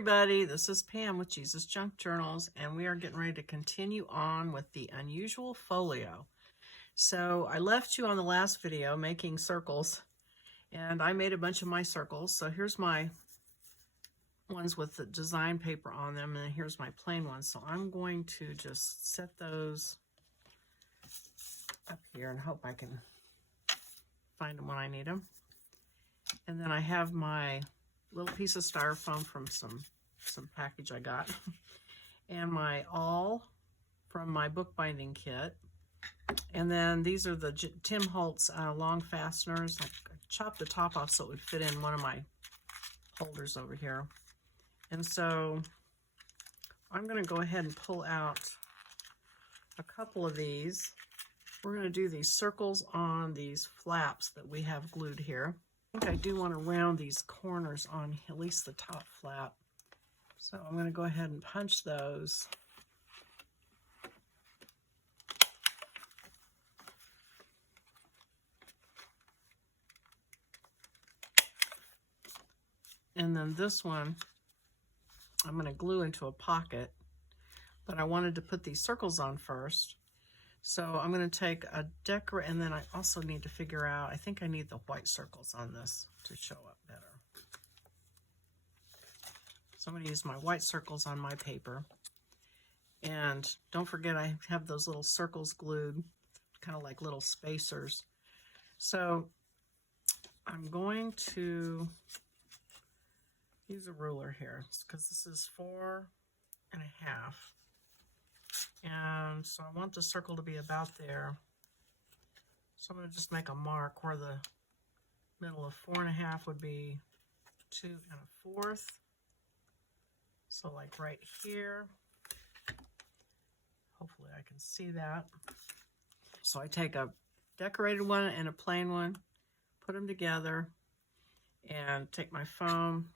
everybody, this is Pam with Jesus Junk Journals, and we are getting ready to continue on with the unusual folio. So I left you on the last video making circles, and I made a bunch of my circles. So here's my ones with the design paper on them, and here's my plain ones. So I'm going to just set those up here and hope I can find them when I need them. And then I have my little piece of styrofoam from some package I got, and my awl from my bookbinding kit. And then these are the Tim Holtz long fasteners. I chopped the top off so it would fit in one of my holders over here. And so I'm going to go ahead and pull out a couple of these. We're going to do these circles on these flaps that we have glued here. I think I do want to round these corners on at least the top flap. So I'm going to go ahead and punch those. And then this one, I'm going to glue into a pocket, but I wanted to put these circles on first. So I'm going to take a decorate, and then I also need to figure out, I think I need the white circles on this to show up better. So I'm going to use my white circles on my paper. And don't forget, I have those little circles glued, kind of like little spacers. So I'm going to use a ruler here because this is 4 1/2. And so I want the circle to be about there. So I'm going to just make a mark where the middle of 4 1/2 would be 2 1/4. So like right here. Hopefully I can see that. So I take a decorated one and a plain one, put them together, and take my foam,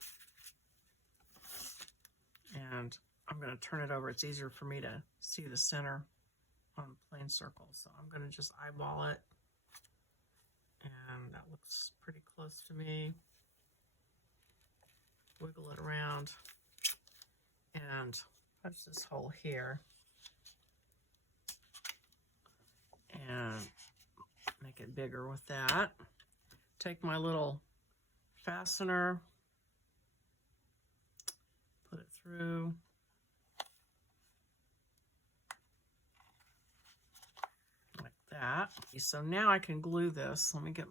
and I'm going to turn it over. It's easier for me to see the center on the plain circle. So I'm going to just eyeball it. And that looks pretty close to me. Wiggle it around. And punch this hole here. And make it bigger with that. Take my little fastener. Put it through. That. So now I can glue this. Let me get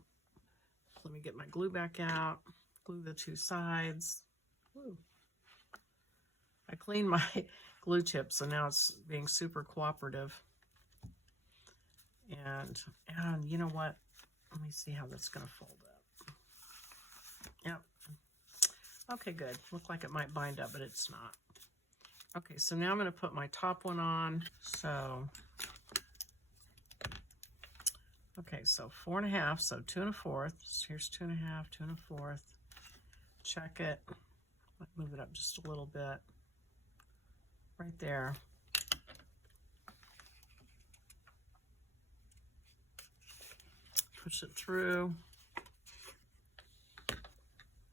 my glue back out. Glue the two sides. Woo. I cleaned my glue tip, so now it's being super cooperative. And you know what? Let me see how that's going to fold up. Yep. Okay, good. Looked like it might bind up, but it's not. Okay, so now I'm going to put my top one on. So okay, so 4 1/2, so 2 1/4. Here's 2 1/2, 2 1/4. Check it. Move it up just a little bit. Right there. Push it through.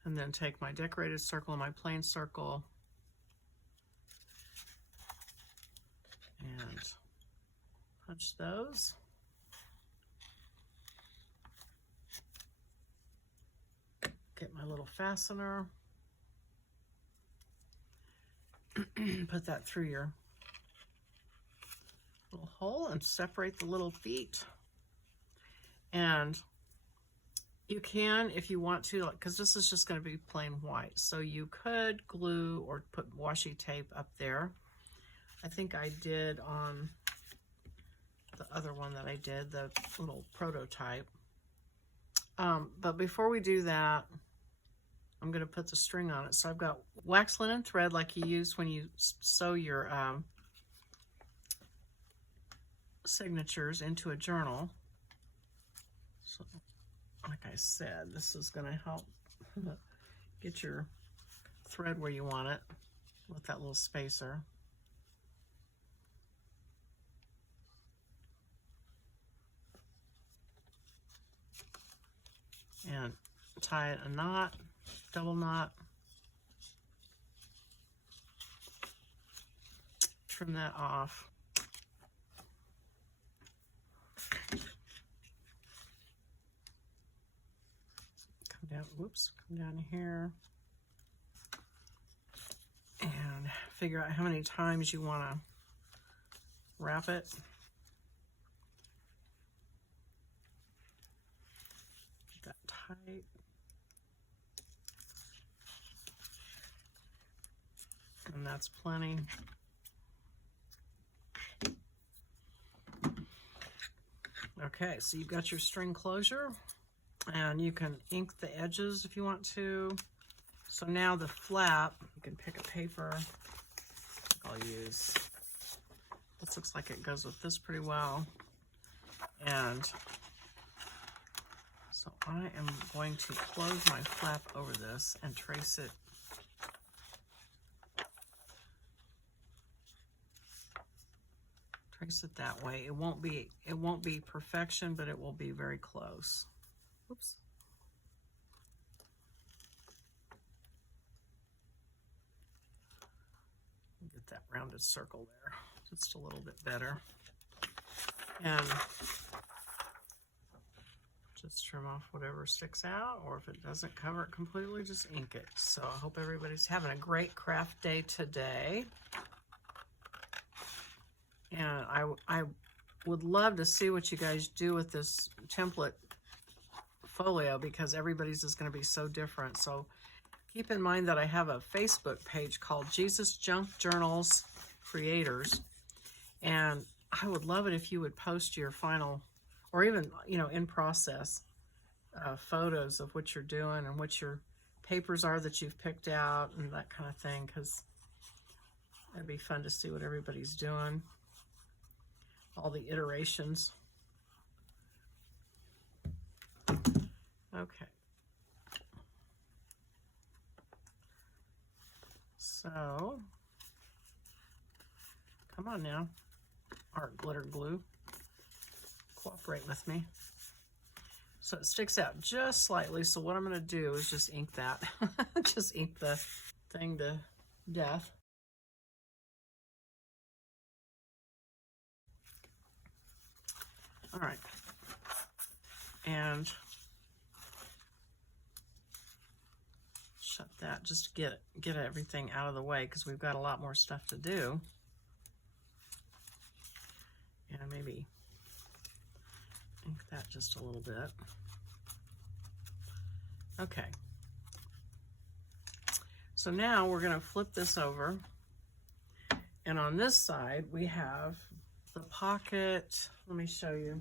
And then take my decorated circle and my plain circle. And punch those. Get my little fastener, put that through your little hole and separate the little feet. And you can, if you want to, because this is just going to be plain white, so you could glue or put washi tape up there. I think I did on the other one that I did, the little prototype. But before we do that, I'm going to put the string on it. So I've got wax linen thread like you use when you sew your signatures into a journal. So, like I said, this is going to help get your thread where you want it with that little spacer. And tie it a knot, double knot. trim that off. Come down, whoops, come down here. And figure out how many times you want to wrap it. Get that tight. And that's plenty. Okay, so you've got your string closure, and you can ink the edges if you want to. So now the flap, you can pick a paper. I'll use, this looks like it goes with this pretty well. And so I am going to close my flap over this and trace it. Trace it that way. It won't be perfection, but it will be very close. Oops. Get that rounded circle there just a little bit better. And just trim off whatever sticks out, or if it doesn't cover it completely, just ink it. So I hope everybody's having a great craft day today. And I would love to see what you guys do with this template folio, because everybody's is going to be so different. So keep in mind that I have a Facebook page called Jesusjunkjournals Creators, and I would love it if you would post your final, or even, you know, in process photos of what you're doing and what your papers are that you've picked out and that kind of thing, because it'd be fun to see what everybody's doing. All the iterations. Okay. So, come on now, art glitter glue. Cooperate with me. So it sticks out just slightly. So what I'm going to do is just ink that. Just ink the thing to death. All right, and shut that just to get everything out of the way, because we've got a lot more stuff to do. And maybe ink that just a little bit. Okay. So now we're going to flip this over, and on this side we have the pocket. Let me show you.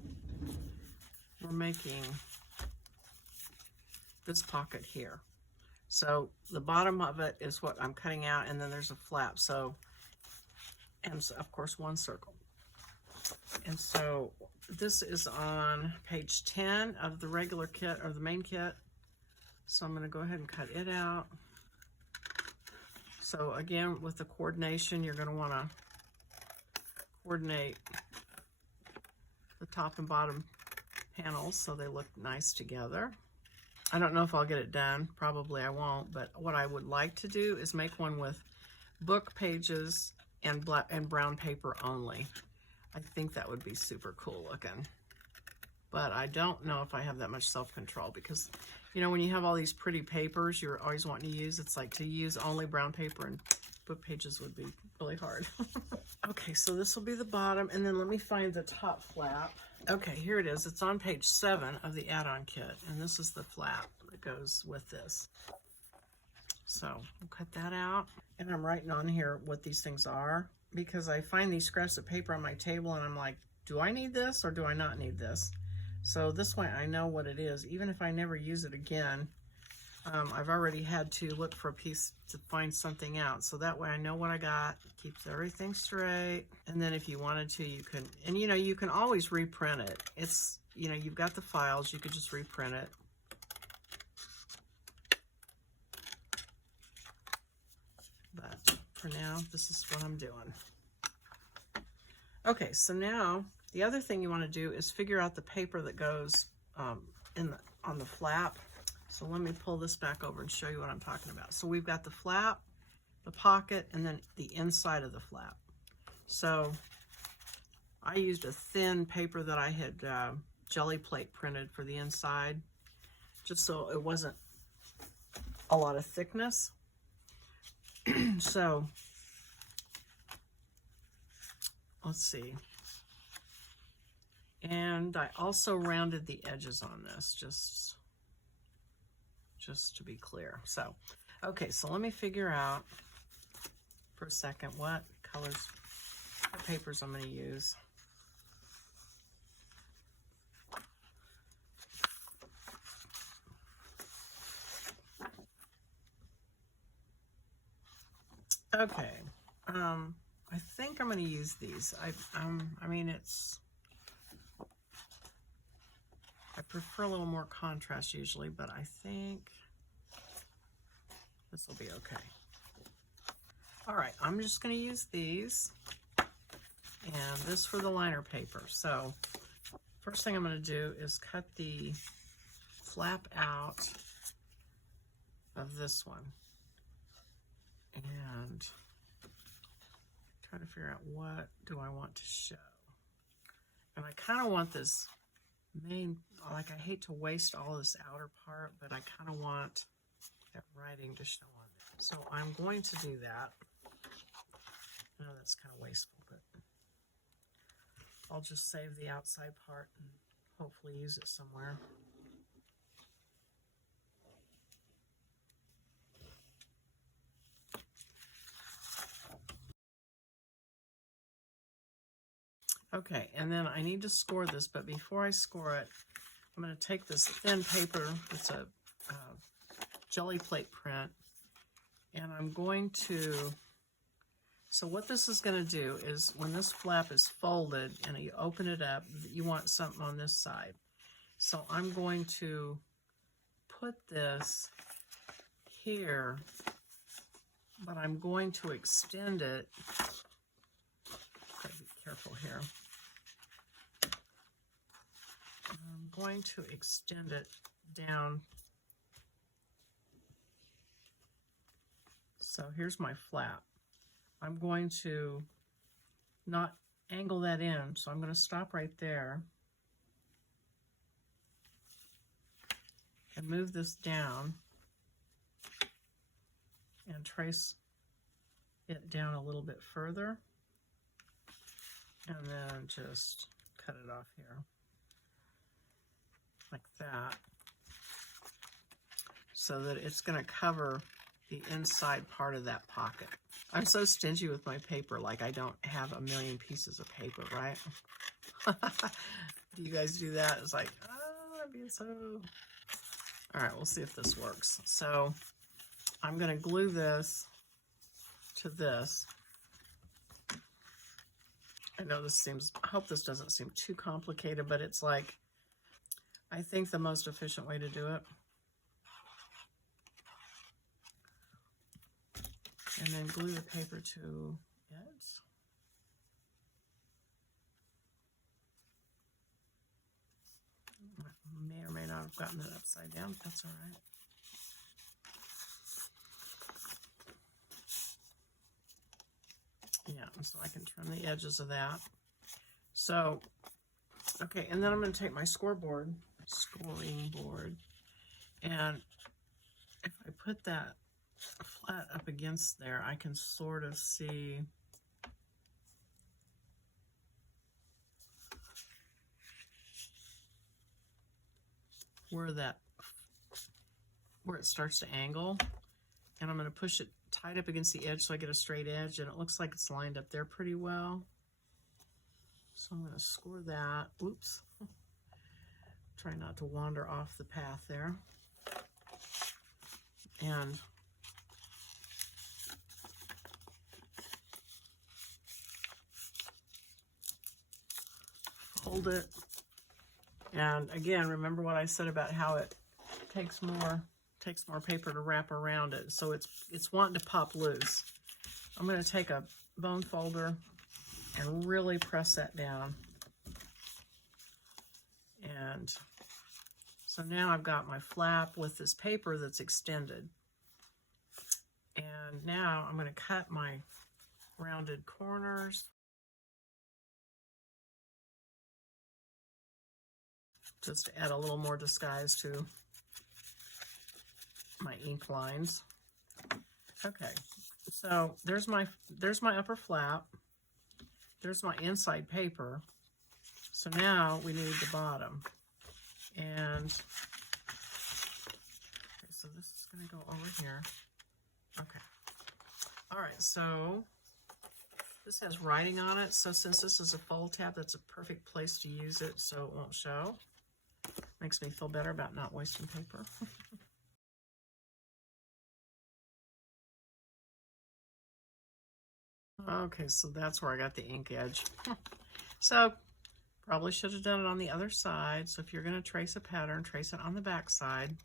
We're making this pocket here. So the bottom of it is what I'm cutting out, and then there's a flap. So, and so of course one circle. And so this is on page 10 of the regular kit, or the main kit. So I'm going to go ahead and cut it out. So again, with the coordination, you're going to want to coordinate the top and bottom panels so they look nice together. I don't know if I'll get it done. Probably I won't, but what I would like to do is make one with book pages and black and brown paper only. I think that would be super cool looking. But I don't know if I have that much self-control, because, you know, when you have all these pretty papers you're always wanting to use, it's like to use only brown paper and book pages would be really hard. Okay, so this will be the bottom, and then let me find the top flap. Okay, here it is. It's on page 7 of the add-on kit, and this is the flap that goes with this. So I'll cut that out, and I'm writing on here what these things are, because I find these scraps of paper on my table and I'm like, do I need this or do I not need this? So this way I know what it is, even if I never use it again. I've already had to look for a piece to find something out, so that way I know what I got. It keeps everything straight. And then if you wanted to, you can, and you know, you can always reprint it. It's, you know, you've got the files, you could just reprint it. But for now, this is what I'm doing. Okay, so now the other thing you want to do is figure out the paper that goes on the flap. So let me pull this back over and show you what I'm talking about. So we've got the flap, the pocket, and then the inside of the flap. So I used a thin paper that I had jelly plate printed for the inside, just so it wasn't a lot of thickness. So let's see. And I also rounded the edges on this, just to be clear. So, okay, so let me figure out for a second what colors, what papers I'm going to use. Okay, I think I'm going to use these. I mean, I prefer a little more contrast usually, but I think this will be okay. All right, I'm just going to use these and this for the liner paper. So first thing I'm going to do is cut the flap out of this one and try to figure out what do I want to show. And I kind of want this main, like, I hate to waste all this outer part, but I kind of want that writing to show on there. So I'm going to do that. I know that's kind of wasteful, but I'll just save the outside part and hopefully use it somewhere. Okay, and then I need to score this, but before I score it, I'm going to take this thin paper, it's a jelly plate print, and I'm going to, so what this is going to do is when this flap is folded and you open it up, you want something on this side. So I'm going to put this here, but I'm going to extend it. Gotta be careful here. I'm going to extend it down. So here's my flap. I'm going to not angle that in, so I'm going to stop right there and move this down and trace it down a little bit further, and then just cut it off here like that, so that it's going to cover the inside part of that pocket. I'm so stingy with my paper, like I don't have a million pieces of paper, right? Do you guys do that? It's like, oh, I'm being so... All right, we'll see if this works. So I'm going to glue this to this. I know this seems, I hope this doesn't seem too complicated, but it's like, I think the most efficient way to do it. And then glue the paper to it. May or may not have gotten it upside down, but that's all right. Yeah, so I can trim the edges of that. So, okay, and then I'm going to take my scoring board, and if I put that flat up against there, I can sort of see where it starts to angle, and I'm going to push it tight up against the edge so I get a straight edge, and it looks like it's lined up there pretty well. So I'm going to score that. Oops. Try not to wander off the path there. And fold it. And again, remember what I said about how it takes more paper to wrap around it. So it's wanting to pop loose. I'm going to take a bone folder and really press that down. And so now I've got my flap with this paper that's extended. And now I'm going to cut my rounded corners. just to add a little more disguise to my ink lines. Okay, so there's my upper flap. There's my inside paper. So now we need the bottom. And okay, so this is going to go over here. Okay. All right, so this has writing on it. So since this is a fold tab, that's a perfect place to use it so it won't show. Makes me feel better about not wasting paper. Okay, so that's where I got the ink edge. So probably should have done it on the other side. So if you're going to trace a pattern, trace it on the back side.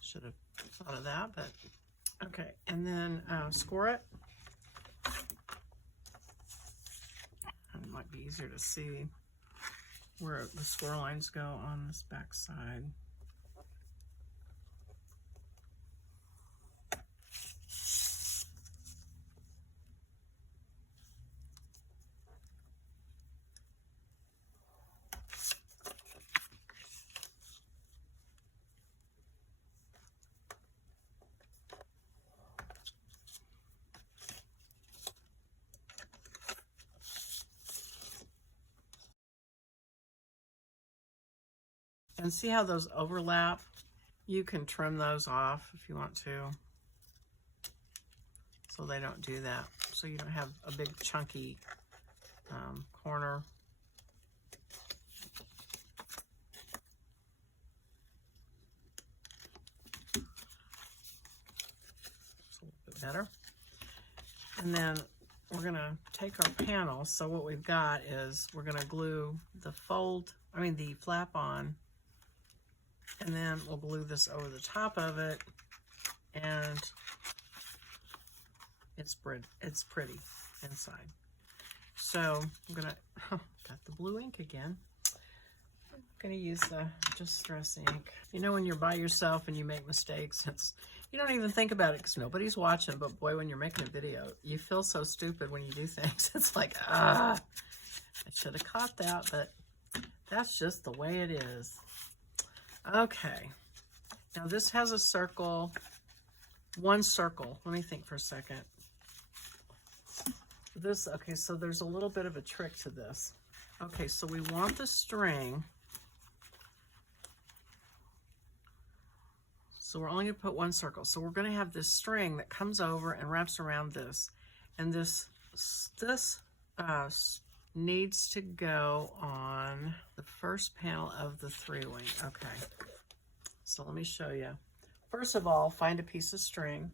Should have thought of that, but okay. And then score it. It might be easier to see where the score lines go on this back side. And see how those overlap? You can trim those off if you want to, so they don't do that. So you don't have a big chunky corner. It's a little bit better. And then we're going to take our panel. So what we've got is we're going to glue the flap on. And then we'll glue this over the top of it, and it's pretty inside. So I'm gonna got the blue ink again. I'm gonna use the Distress ink. You know, when you're by yourself and you make mistakes, you don't even think about it because nobody's watching. But boy, when you're making a video, you feel so stupid when you do things. It's like, I should have caught that, but that's just the way it is. Okay, now this has a circle, one circle. Let me think for a second. Okay, so there's a little bit of a trick to this. Okay, so we want the string. So we're only going to put one circle. So we're going to have this string that comes over and wraps around this. And this needs to go on the first panel of the 3-wing. Okay, so let me show you. First of all, find a piece of string.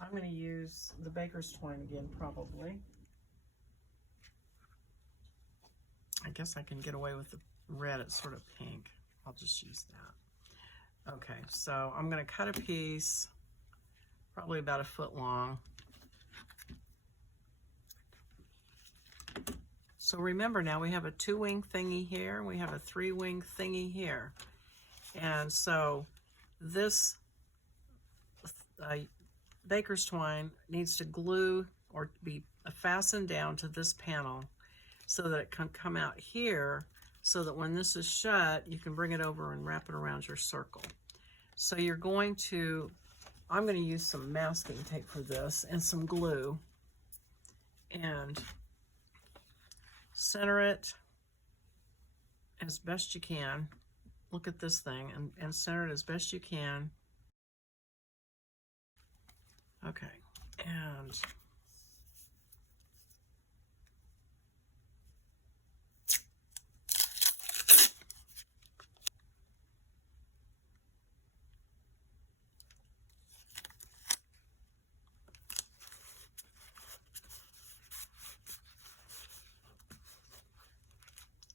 I'm going to use the baker's twine again, probably. I guess I can get away with the red. It's sort of pink. I'll just use that. Okay, so I'm going to cut a piece, probably about 1 foot long. So remember now we have a 2-wing thingy here, and we have a 3-wing thingy here. And so this baker's twine needs to glue or be fastened down to this panel so that it can come out here, so that when this is shut, you can bring it over and wrap it around your circle. So I'm going to use some masking tape for this and some glue, and center it as best you can. Look at this thing and center it as best you can. Okay,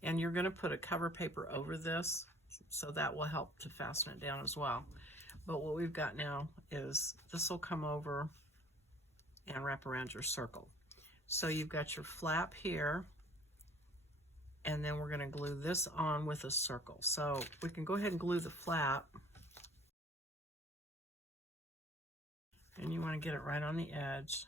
and you're going to put a cover paper over this, so that will help to fasten it down as well. But what we've got now is this will come over and wrap around your circle. So you've got your flap here, and then we're going to glue this on with a circle. So we can go ahead and glue the flap, and you want to get it right on the edge.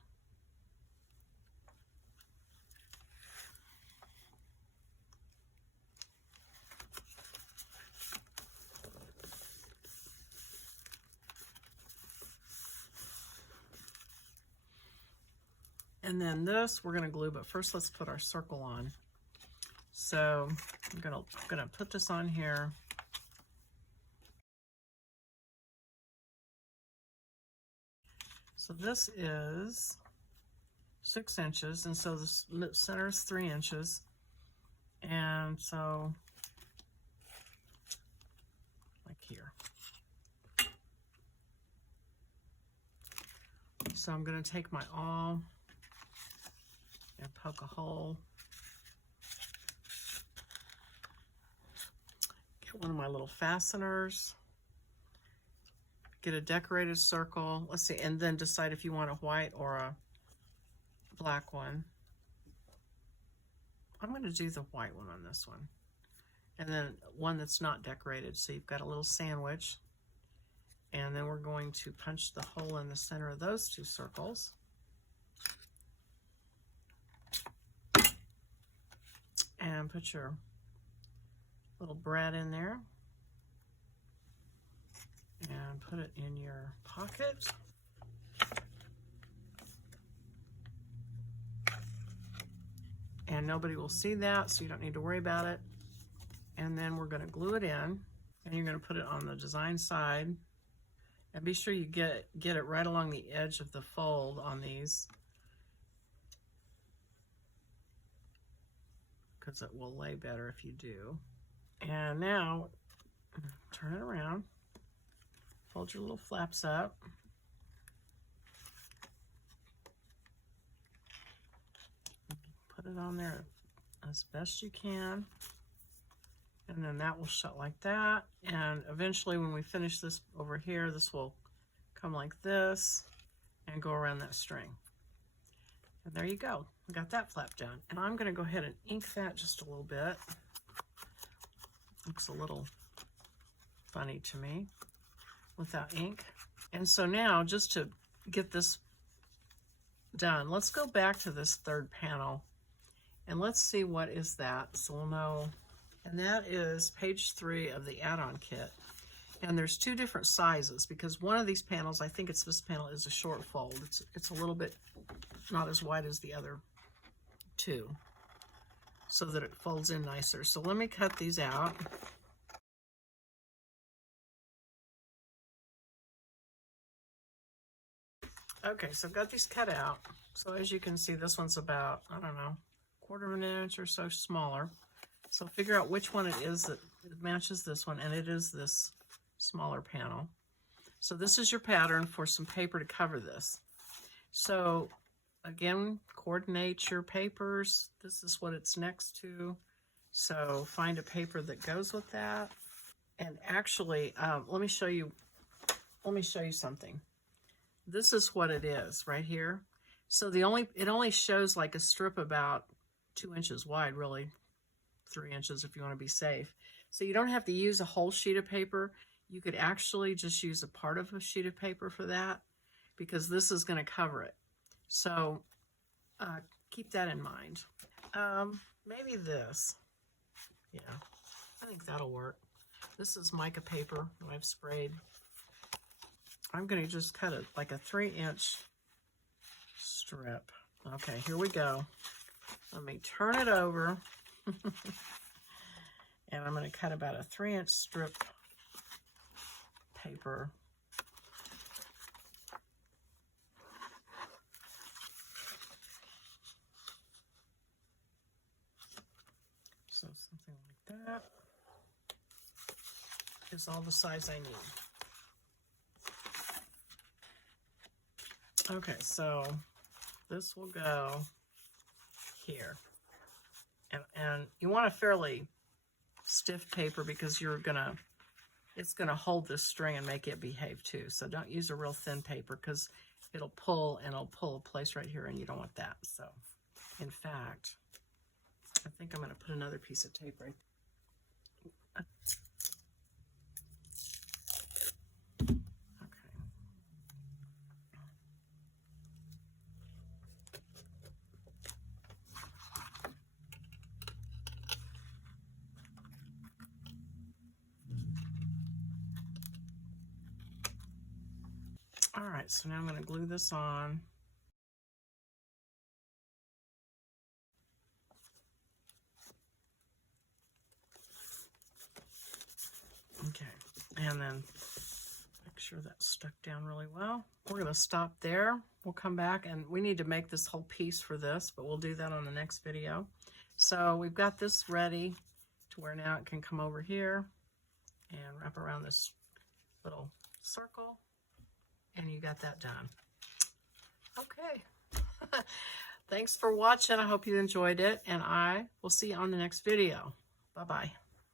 And then this we're going to glue, but first let's put our circle on. So I'm gonna put this on here. So this is 6 inches, and so the center is 3 inches. And so, like here. So I'm going to take my awl and poke a hole. Get one of my little fasteners. Get a decorated circle. Let's see, and then decide if you want a white or a black one. I'm going to do the white one on this one. And then one that's not decorated. So you've got a little sandwich. And then we're going to punch the hole in the center of those 2 circles. And put your little bread in there. And put it in your pocket. And nobody will see that, so you don't need to worry about it. And then we're going to glue it in, and you're going to put it on the design side. And be sure you get it right along the edge of the fold on these, because it will lay better if you do. And now, turn it around. Fold your little flaps up. Put it on there as best you can. And then that will shut like that. And eventually when we finish this over here, this will come like this and go around that string. And there you go. We got that flap done. And I'm going to go ahead and ink that just a little bit. Looks a little funny to me without ink. And so now, just to get this done, let's go back to this 3rd panel and let's see what is that, so we'll know. And that is page 3 of the add-on kit. And there's 2 different sizes, because one of these panels, I think it's this panel, is a short fold. It's a little bit not as wide as the other 2, so that it folds in nicer. So let me cut these out. Okay, so I've got these cut out. So as you can see, this one's about, I don't know, 1/4 of an inch or so smaller. So figure out which one it is that matches this one, and it is this smaller panel. So this is your pattern for some paper to cover this. So again, coordinate your papers. This is what it's next to. So find a paper that goes with that. And actually, let me show you something. This is what it is right here. So it only shows like a strip about 2 inches wide, really 3 inches if you want to be safe. So you don't have to use a whole sheet of paper. You could actually just use a part of a sheet of paper for that, because this is going to cover it. So keep that in mind. Maybe this. Yeah, I think that'll work. This is mica paper that I've sprayed. I'm going to just cut it like a 3-inch strip. Okay, here we go. Let me turn it over. And I'm going to cut about a 3-inch strip paper. So something like that is all the size I need. Okay, so this will go here. And you want a fairly stiff paper, because it's gonna hold this string and make it behave too. So don't use a real thin paper, because it'll pull a place right here, and you don't want that. So in fact, I think I'm gonna put another piece of tape right there. All right, so now I'm going to glue this on. And then make sure that's stuck down really well. We're going to stop there. We'll come back, and we need to make this whole piece for this, but we'll do that on the next video. So we've got this ready to where now it can come over here and wrap around this little circle, and you got that done. Okay. Thanks for watching. I hope you enjoyed it, and I will see you on the next video. Bye-bye.